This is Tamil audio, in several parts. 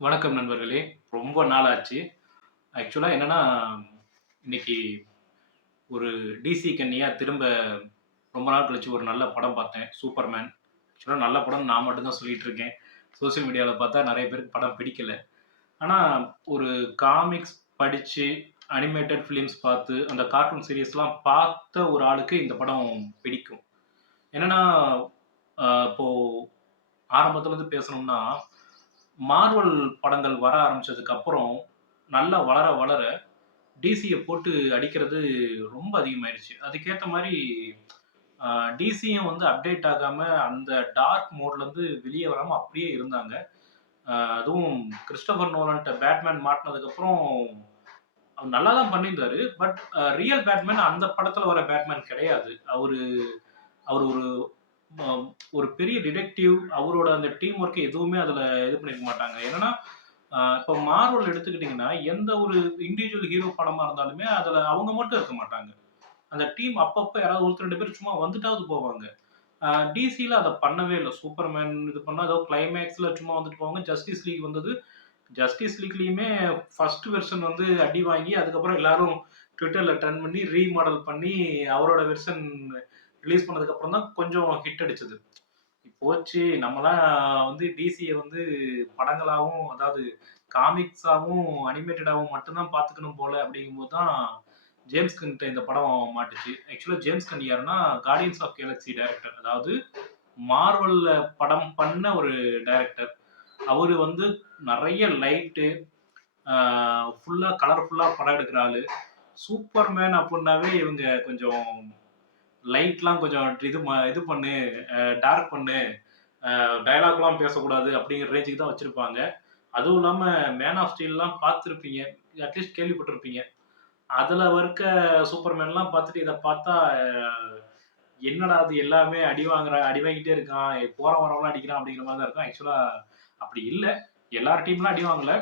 வணக்கம் நண்பர்களே. ரொம்ப நாள் ஆச்சு. ஆக்சுவலா என்னன்னா, இன்னைக்கு ஒரு டிசி கன்னியா திரும்ப ரொம்ப நாள் கழிச்சு ஒரு நல்ல படம் பார்த்தேன். சூப்பர்மேன். ஆக்சுவலா நல்ல படம்னு நான் மட்டும் தான் சொல்லிட்டு இருக்கேன். சோசியல் மீடியால பார்த்தா நெறைய பேருக்கு படம் பிடிக்கல. ஆனா, ஒரு காமிக்ஸ் படிச்சு, அனிமேட்டட் ஃபிலிம்ஸ் பார்த்து, அந்த கார்ட்டூன் சீரிஸ்லாம் பார்த்த ஒரு ஆளுக்கு இந்த படம் பிடிக்கும். என்னன்னா, இப்போ ஆரம்பத்துலருந்து பேசணும்னா, மார்வல் படங்கள் வர ஆரம்பிச்சதுக்கு அப்புறம், நல்லா வளர வளர டிசிய போட்டு அடிக்கிறது ரொம்ப அதிகமாயிருச்சு. அதுக்கேத்த மாரி அ டிசியும் வந்து அப்டேட் ஆகாம, அந்த டார்க் மோட்லருந்து வெளிய வராம அப்படியே இருந்தாங்க. அதுவும் கிறிஸ்டோபர் நோலன்ட்ட பேட்மேன் மாட்டுனதுக்கப்புறம், அவர் நல்லா தான் பண்ணியிருந்தாரு. பட் ரியல் பேட்மேன் அந்த படத்துல வர பேட்மேன் கிடையாது. அவரு அவரு ஒரு அ ஒரு பெரிய டிடெக்டிவ். அவரோட அந்த டீம் ஒர்க் எதுவுமே அதுல இது பண்ணியிருக்க மாட்டாங்க. என்னன்னா, இப்ப மார்வல் எடுத்துக்கிட்டீங்கன்னா, எந்த ஒரு இண்டிவிஜுவல் ஹீரோ படமா இருந்தாலுமே, அதுல அவங்க மட்டும் இருக்க மாட்டாங்க. அந்த டீம் அப்பப்ப யாராவது ஒருத்தர் 2 பேர் சும்மா வந்துட்டாவது போவாங்க. அ டிசில அத பண்ணவே இல்ல. சூப்பர்மேன் இது பண்ணா ஏதோ கிளைமேக்ஸ்ல சும்மா வந்துட்டு போவாங்க. ஜஸ்டிஸ் லீக் வந்தது. ஜஸ்டிஸ் லீக்லயுமே ஃபர்ஸ்ட் வெர்ஷன் வந்து அடி வாங்கி, அதுக்கப்புறம் எல்லாரும் ட்விட்டர்ல டர்ன் பண்ணி, ரீமாடல் பண்ணி, அவரோட வெர்ஷன் ரிலீஸ் பண்ணதுக்கப்புறம் தான் கொஞ்சம் ஹிட் அடிச்சது. போச்சு நம்மலாம் வந்து டிசிய வந்து படங்களாவும், அதாவது காமிக்ஸாவும், அனிமேட்டடாவும் மட்டும் தான் பார்த்துக்கணும் போல அப்படிங்கும்போது தான் ஜேம்ஸ் கன்ட்ட இந்த படம் மாட்டுச்சு. ஆக்சுவலா ஜேம்ஸ் கன் யாருன்னா, கார்டியன்ஸ் ஆஃப் கேலக்ஸி டைரக்டர். அதாவது மார்வல்ல படம் பண்ண ஒரு டைரக்டர். அவரு வந்து நெறைய லைட்டு, ஆ ஃபுல்லா கலர்ஃபுல்லா படம் எடுக்குற ஆளு. சூப்பர்மேன் அப்புட்னாவே இவங்க கொஞ்சம் லைட்லாம் கொஞ்சம் இது பண்ணு, டார்க் பண்ணு, டயலாக்லாம் பேசக்கூடாது அப்படிங்கிற ரேஞ்சுக்கு தான் வச்சிருப்பாங்க. அதுவும் இல்லாம மேன் ஆஃப் ஸ்டீல்லாம் பார்த்திருப்பீங்க. அட்லீஸ்ட் கேள்விப்பட்டிருப்பீங்க. அதுல இருக்க சூப்பர்மேன்லாம் பார்த்துட்டு இத பார்த்தா, என்னடா இது எல்லாமே அடி வாங்கிட்டே இருக்கான். போறவன் வரவன்லாம் அடிக்கிறான் அப்படிங்கிற மாரி தான் இருக்கும். ஆக்சுவலா அப்படி இல்ல. எல்லார் டீம்லாம் அடி வாங்கல.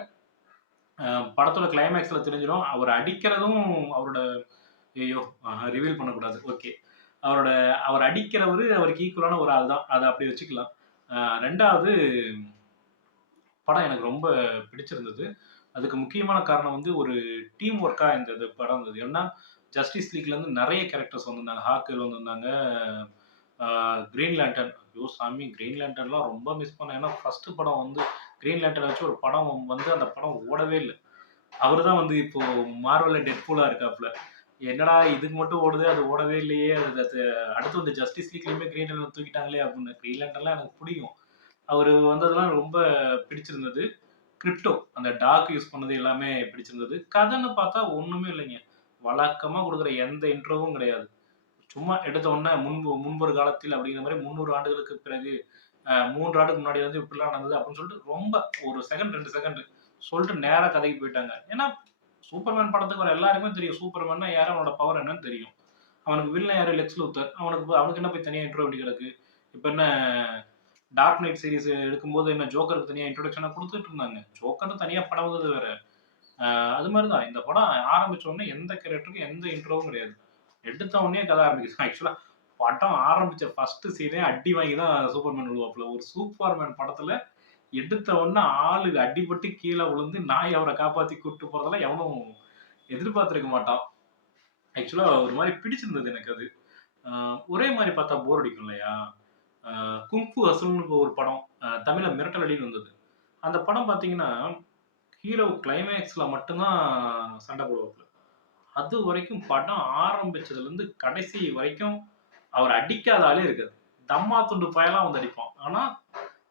அ படத்தோட கிளைமாக்ஸ்ல தெரிஞ்சிரும். அவர் அடிக்கிறதும் அவரோட ஐயய்யோ! ரிவீல் பண்ணக்கூடாது. ஓகே. அவரோட அவர் அடிக்கிறவரு அவருக்கு ஈக்குவலான ஒரு ஆள் தான். அத அப்படி வச்சுக்கலாம். 2வது படம் எனக்கு ரொம்ப பிடிச்சிருந்தது. அதுக்கு முக்கியமான காரணம் வந்து ஒரு டீம் ஒர்க்கா இந்த இது படம் இருந்தது. ஏன்னா, ஜஸ்டிஸ் லீக்லேருந்து நெறைய கேரக்டர்ஸ் வந்திருந்தாங்க. ஹாக்வெல் வந்திருந்தாங்க. ஆ கிரீன் லேண்டர்ன். ஐயோ சாமி! கிரீன் லேண்டர்ன்லாம் ரொம்ப மிஸ் பண்ணேன். ஏன்னா, ஃபர்ஸ்ட் படம் வந்து கிரீன் லேண்டர்ன வச்சு ஒரு படம் வந்து அந்த படம் ஓடவே இல்ல. அவரு தான் வந்து இப்போ மார்வெல்ல டெட்பூலா இருக்காப்ல. என்னடா இதுக்கு மட்டும் ஓடுது, அது ஓடவே இல்லையே! அது அது அடுத்து வந்து ஜஸ்டிஸ் லீக்லயுமே கிரீன் லேண்டர்ன தூக்கிட்டாங்களே! அப்படின்னு. கிரீன் லேண்டர்ன்லாம் எனக்கு புடிக்கும். அவரு வந்ததெல்லாம் ரொம்ப பிடிச்சிருந்தது. கிரிப்டோ அந்த டாக் யூஸ் பண்ணது எல்லாமே பிடிச்சிருந்தது. கதைன்னு பார்த்தா ஒண்ணுமே இல்லைங்க. வழக்கமா குடுக்குற எந்த இன்ட்ரோவும் கிடையாது. சும்மா எடுத்த உடனே முன்பொரு காலத்தில் அப்படிங்கிற மாரி 300 ஆண்டுகளுக்கு பிறகு 3 ஆண்டுக்கு முன்னாடி வந்து இப்படிலாம் நடந்தது அப்படின்னு சொல்லிட்டு ரொம்ப ஒரு செகண்ட் 2 செகண்ட் சொல்லிட்டு நேரா கதைக்கு போயிட்டாங்க. ஏன்னா, சூப்பர்மேன் படத்துக்கு வர எல்லாருக்குமே தெரியும். சூப்பர்மேன்னா யாரு? அவனோட பவர் என்னன்னு தெரியும். அவனுக்கு வில்லன் யாரு? Lex Luthor. அவனுக்கு என்ன போய் தனியா இன்ட்ரோ வேண்டி கிடக்கு? இப்ப என்ன டார்க் நைட் சீரிஸ் எடுக்கும்போது என்ன ஜோக்கருக்கு தனியா இன்ட்ரோடக்ஷனா குடுத்துட்டு இருந்தாங்க. ஜோக்கர்ன்னு தனியா படம் வந்தது வேற. அது மாரி தான். இந்த படம் ஆரம்பிச்ச உடனே எந்த கேரக்டருக்கும் எந்த இன்ட்ரோவும் கிடையாது. எடுத்த உடனே கதை ஆரம்பிக்குது. ஆக்சுவலா படம் ஆரம்பிச்ச ஃபர்ஸ்ட் சீனே அடி வாங்கி தான் சூப்பர்மேன் விழுவாப்புல. ஒரு சூப்பர்மேன் படத்துல எடுத்த உடனே ஆளு அடிபட்டு கீழ விழுந்து, நாய் அவர காப்பாத்தி கூட்டு போறதெல்லாம் எவனும் எதிர்பார்த்திருக்க மாட்டான். ஆக்சுவலா ஒரு மாரி பிடிச்சிருந்தது எனக்கு அது. அ ஒரே மாரி பார்த்தா போர் அடிக்கும் இல்லையா? குங்ஃபூ ஹசல்ன்னு ஒரு படம். தமிழ்ல மிரட்டல் அடின்னு வந்தது. அந்த படம் பார்த்தீங்கன்னா, ஹீரோ கிளைமாக்ஸ்ல மட்டும் தான் சண்ட போடுவாப்புல. அதுவரைக்கும் படம் ஆரம்பிச்சதுலருந்து கடைசி வரைக்கும் அவர் அடிக்காத ஆளே இருக்காது. தம்மா துண்டு பயலாம் வந்து அடிப்பான். ஆனா,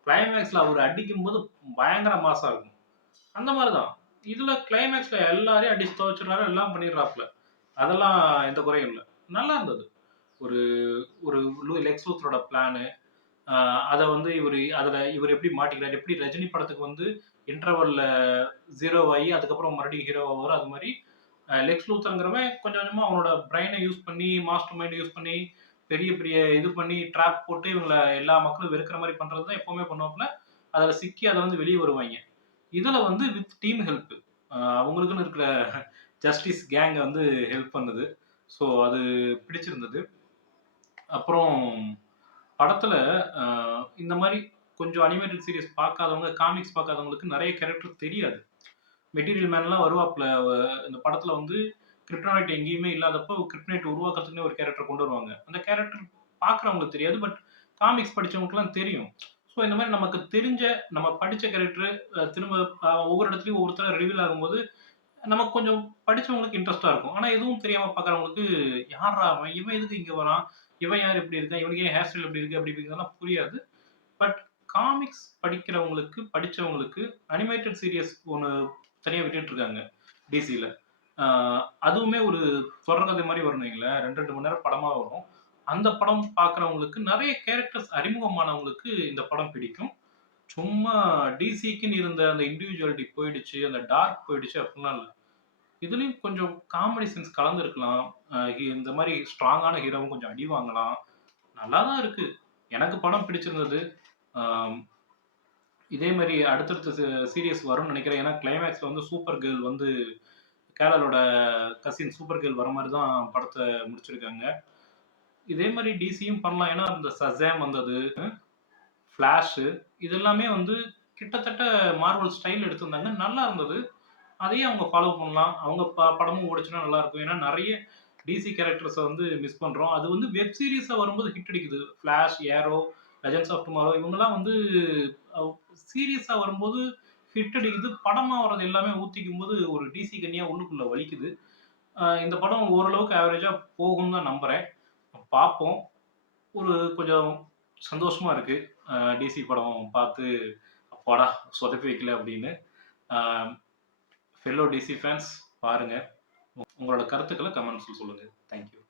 கிளைமாக்ஸ்ல அவரு அடிக்கும்போது பயங்கர மாஸா இருக்கும். அந்த மாரி தான். இதுல கிளைமாக்ஸ்ல எல்லாரையும் அடிச்சு துவச்சுடுறாரு, எல்லாம் பண்ணிடுறாப்புல. அதெல்லாம் எந்த குறையும் இல்ல. நல்லா இருந்தது. ஒரு ஒரு லெக்ஸ் லூத்தரோட பிளானு, அத வந்து இவரு எப்படி மாட்டிக்கிறாரு, எப்படி ரஜினி படத்துக்கு வந்து இன்டர்வல்ல 0 ஆயி அதுக்கப்புறம் மறுபடியும் ஹீரோ ஆவாரு. அது மாரி லெக்ஸ் லூத்தர்ங்கிறவன் கொஞ்சம் கொஞ்சமா அவனோட பிரெயின யூஸ் பண்ணி, மாஸ்டர் மைண்ட் யூஸ் பண்ணி, பெரிய பெரிய இது பண்ணி ட்ராப் போட்டு இவங்கள எல்லா மக்களும் வெறுக்கிற மாரி பண்றது தான் எப்பவுமே பண்ணுவாப்புல. அதுல சிக்கி அதுல வந்து வெளிய வருவாய்ங்க. இதுல வந்து வித் டீம் ஹெல்ப். அவங்களுக்குன்னு இருக்கிற ஜஸ்டிஸ் கேங் வந்து ஹெல்ப் பண்ணுது. ஸோ அது பிடிச்சிருந்தது. அப்புறம் படத்துல அ இந்த மாரி கொஞ்சம் அனிமேட்டட் சீரிஸ் பார்க்காதவங்க, காமிக்ஸ் பார்க்காதவங்களுக்கு நெறைய கேரக்டர் தெரியாது. மெட்டீரியல் மேன்லாம் வருவாப்ல. இந்த படத்துல வந்து கிரிப்டானைட் எங்கேயுமே இல்லாதப்போ, கிரிப்டானைட் உருவாக்குறதுக்குன்னே ஒரு கேரக்டர் கொண்டு வருவாங்க. அந்த கேரக்டர் பார்க்குறவங்களுக்கு தெரியாது. பட் காமிக்ஸ் படிச்சவங்களுக்குலாம் தெரியும். ஸோ இந்த மாரி நமக்கு தெரிஞ்ச, நம்ம படிச்ச கேரக்டர் திரும்ப ஒவ்வொரு இடத்துலயும் ஒவ்வொருத்தரா ரிவீல் ஆகும்போது, நமக்கு கொஞ்சம் படிச்சவங்களுக்கு இன்ட்ரெஸ்ட்டா இருக்கும். ஆனா எதுவும் தெரியாம பார்க்குறவங்களுக்கு, "யார்றா அவன்? இவன் எதுக்கு இங்க வரான்? இவன் யார் இப்படி இருக்கான்? இவனுக்கு ஏன் ஹேர் ஸ்டைல் இப்படி இருக்கு?" அப்படி இப்படிங்கிறதெல்லாம் புரியாது. பட் காமிக்ஸ் படிக்கிறவங்களுக்கு, படிச்சவங்களுக்கு அனிமேட்டட் சீரியஸ் ஒண்ணு தனியா விட்டுட்டு இருக்காங்க டிசில. ஆ அதுவுமே ஒரு தொடர்கதை மாரி வரும்னு வைங்களேன். 2, 2 மணி நேரம் படமா வரும். அந்த படம் பார்க்குறவங்களுக்கு நெறைய கேரக்டர்ஸ் அறிமுகமானவங்களுக்கு இந்த படம் பிடிக்கும். சும்மா டிசிக்குன்னு இருந்த அந்த இண்டிவிஜுவாலிட்டி போயிடுச்சு, அந்த டார்க் போயிடுச்சு அப்டிலாம் இல்ல. இதுலயும் கொஞ்சம் காமெடி சென்ஸ் கலந்திருக்கலாம். இந்த மாரி ஸ்ட்ராங்கான ஹீரோவும் கொஞ்சம் அடி வாங்கலாம். நல்லா தான் இருக்கு. எனக்கு படம் பிடிச்சிருந்தது. ஆம். இதே மாரி அடுத்தடுத்த சீரிஸ் வரும்னு நெனைக்கிறேன். ஏன்னா கிளைமாக்ஸ்ல வந்து சூப்பர் கேர்ள் வந்து கேரளோட கசின் சூப்பர் கேர்ள் வர மாரி தான் படத்த முடிச்சிருக்காங்க. இதே மாரி டிசியும் பண்ணலாம். ஏன்னா இந்த ஷஸாம் வந்தது, ஃபிளாஷ் இது எல்லாமே வந்து கிட்டத்தட்ட மார்வெல் ஸ்டைல் எடுத்திருந்தாங்க. நல்லா இருந்தது. அதையும் அவங்க ஃபாலோ பண்ணலாம். அவங்க படமும் ஓடுச்சுன்னா நல்லாருக்கும். ஏன்னா நெறைய டிசி கேரக்டர்ஸ வந்து மிஸ் பண்றோம். அது வந்து வெப் சீரிஸா வரும்போது ஹிட் அடிக்குது. Flash, arrow, legends of tomorrow இவங்கலாம் வந்து அவ் சீரிஸா வரும்போது ஹிட் அடிக்குது. படமா வர்றது எல்லாமே ஊத்திக்கும்போது ஒரு டிசி கன்னியா உள்ளுக்குள்ள வலிக்குது. இந்த படம் ஓரளவுக்கு ஆவரேஜா போகும்னு தான் நம்புறேன். பார்ப்போம். ஒரு கொஞ்சம் சந்தோஷமா இருக்கு. டிசி படம் பார்த்து, அப்பாடா! சொதப்பி வைக்கல அப்படின்னு. அ ஃபெல்லோ டிசி ஃபேன்ஸ் பாருங்க. உங்களோட கருத்துக்கள கமெண்ட்ஸ்ல சொல்லுங்க. Thank you.